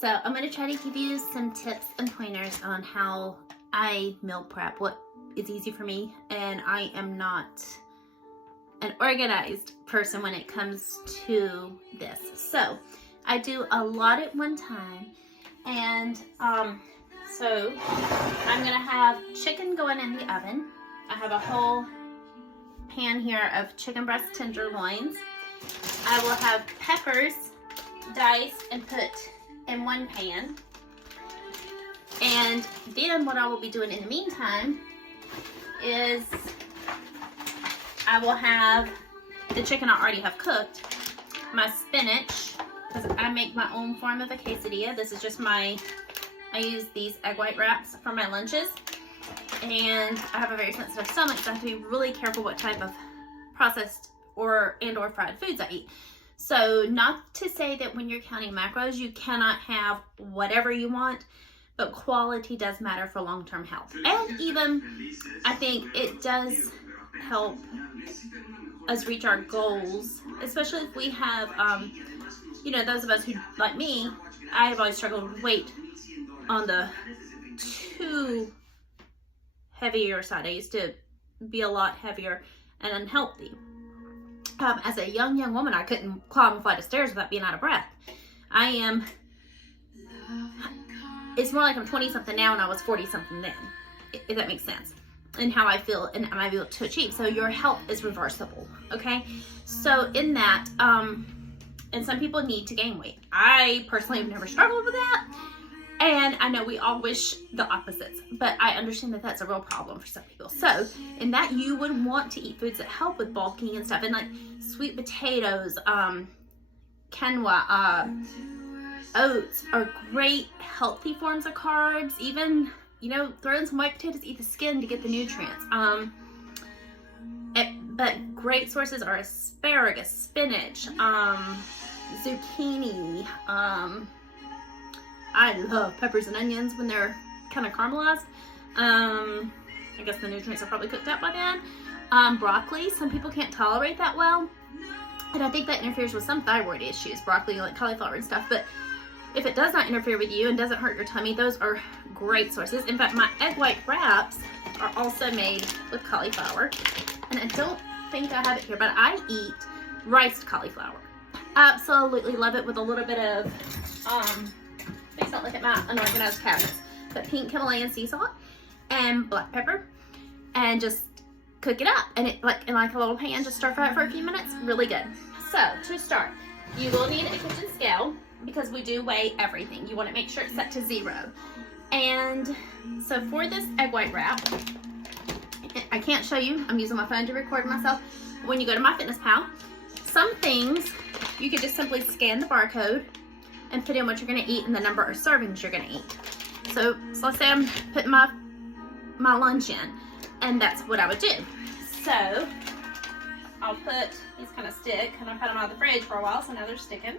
So I'm going to try to give you some tips and pointers on how I meal prep, what is easy for me, and I am not an organized person when it comes to this. So I do a lot at one time, and so I'm going to have chicken going in the oven. I have a whole pan here of chicken breast tenderloins. I will have peppers diced and put in one pan. And then what I will be doing in the meantime is I will have the chicken I already have cooked, my spinach, because I make my own form of a quesadilla. This is just I use these egg white wraps for my lunches. And I have a very sensitive stomach, so I have to be really careful what type of processed or fried foods I eat. So not to say that when you're counting macros, you cannot have whatever you want, but quality does matter for long-term health. And even, I think it does help us reach our goals, especially if we have, you know, those of us who, like me, I have always struggled with weight on the too heavier side. I used to be a lot heavier and unhealthy. As a young woman, I couldn't climb a flight of stairs without being out of breath. It's more like I'm 20-something now and I was 40-something then, if that makes sense, and how I feel and am I able to achieve. So your health is reversible, okay? So in that, and some people need to gain weight. I personally have never struggled with that. And I know we all wish the opposites, but I understand that that's a real problem for some people. So in that, you would want to eat foods that help with bulking and stuff. And like sweet potatoes, quinoa, oats are great healthy forms of carbs. Even, you know, throw in some white potatoes, eat the skin to get the nutrients. But great sources are asparagus, spinach, zucchini, I love peppers and onions when they're kind of caramelized. I guess the nutrients are probably cooked up by then. Broccoli, some people can't tolerate that well. And I think that interferes with some thyroid issues, broccoli, like cauliflower and stuff. But if it does not interfere with you and doesn't hurt your tummy, those are great sources. In fact, my egg white wraps are also made with cauliflower. And I don't think I have it here, but I eat riced cauliflower. Absolutely love it with a little bit of, please don't look at my unorganized cabinets, but pink Himalayan sea salt and black pepper, and just cook it up. And it in like a little pan, just stir fry it for a few minutes. Really good. So to start, you will need a kitchen scale because we do weigh everything. You want to make sure it's set to 0. And so for this egg white wrap, I can't show you. I'm using my phone to record myself. When you go to MyFitnessPal, some things you can just simply scan the barcode and put in what you're going to eat and the number of servings you're going to eat. So let's say I'm putting my lunch in, and that's what I would do. So I'll put these kind of stick, and I've had them out of the fridge for a while, so now they're sticking.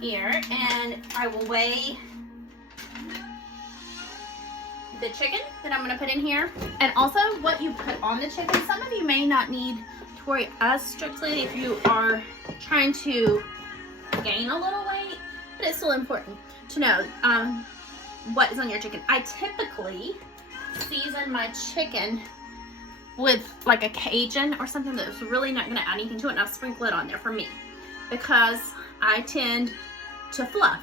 Here, and I will weigh the chicken that I'm going to put in here, and also what you put on the chicken. Some of you may not need to worry as strictly if you are trying to gain a little weight, but it's still important to know what is on your chicken. I typically season my chicken with like a Cajun or something that's really not going to add anything to it, and I'll sprinkle it on there for me because I tend to fluff.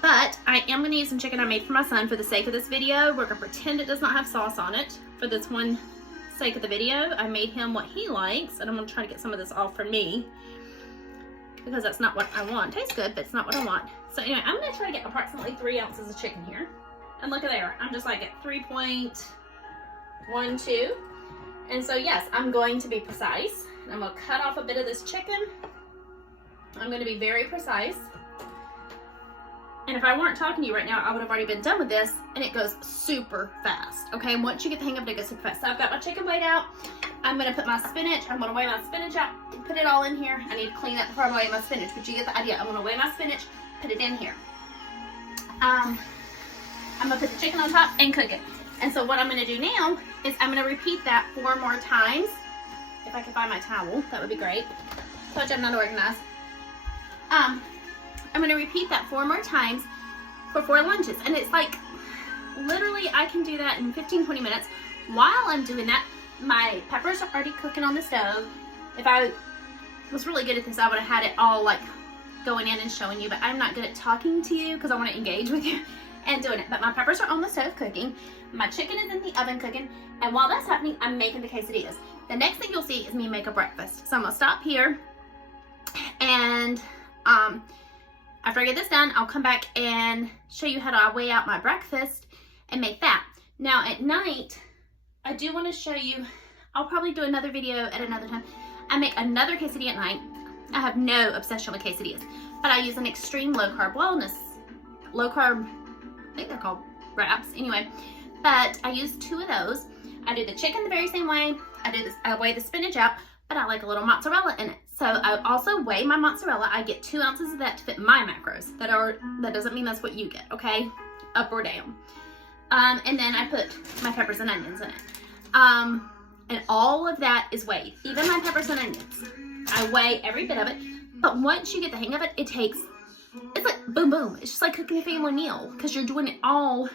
But I am going to use some chicken I made for my son for the sake of this video. We're going to pretend it does not have sauce on it for this one sake of the video. I made him what he likes, and I'm going to try to get some of this off for me because that's not what I want. Tastes good, but it's not what I want. So anyway, I'm going to try to get approximately 3 ounces of chicken here. And look at there, I'm just like at 3.12. And so yes, I'm going to be precise. I'm going to cut off a bit of this chicken. I'm going to be very precise. And if I weren't talking to you right now, I would have already been done with this, and it goes super fast, okay? And once you get the hang of it, it goes super fast. So I've got my chicken weighed out. I'm gonna put my spinach, I'm gonna weigh my spinach out, put it all in here. I need to clean that before I weigh my spinach, but you get the idea. I'm gonna weigh my spinach, put it in here. I'm gonna put the chicken on top and cook it. And so what I'm gonna do now is I'm gonna repeat that 4 more times. If I can find my towel, that would be great. Told you I'm not organized. I'm going to repeat that 4 more times for 4 lunches. And it's like, literally, I can do that in 15-20 minutes. While I'm doing that, my peppers are already cooking on the stove. If I was really good at this, I would have had it all like going in and showing you, but I'm not good at talking to you because I want to engage with you and doing it. But my peppers are on the stove cooking. My chicken is in the oven cooking. And while that's happening, I'm making the quesadillas. The next thing you'll see is me make a breakfast. So I'm going to stop here. And after I get this done, I'll come back and show you how to weigh out my breakfast and make that. Now at night, I do want to show you, I'll probably do another video at another time. I make another quesadilla at night. I have no obsession with quesadillas, but I use an extreme low carb wellness, low carb, I think they're called wraps anyway, but I use 2 of those. I do the chicken the very same way. I weigh the spinach out, but I like a little mozzarella in it. So I also weigh my mozzarella. I get 2 ounces of that to fit my macros. That doesn't mean that's what you get, okay? Up or down. And then I put my peppers and onions in it. And all of that is weighed, even my peppers and onions. I weigh every bit of it, but once you get the hang of it, it's like boom, boom. It's just like cooking a family meal because you're doing it all.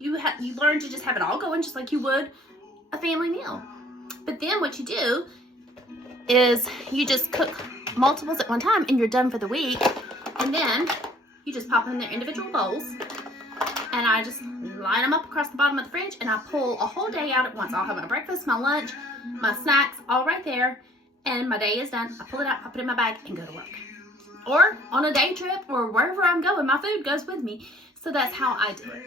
You learn to just have it all going just like you would a family meal. But then what you do is you just cook multiples at one time and you're done for the week. And then you just pop them in their individual bowls. And I just line them up across the bottom of the fridge and I pull a whole day out at once. I'll have my breakfast, my lunch, my snacks, all right there. And my day is done. I pull it out, pop it in my bag, and go to work. Or on a day trip or wherever I'm going, my food goes with me. So that's how I do it.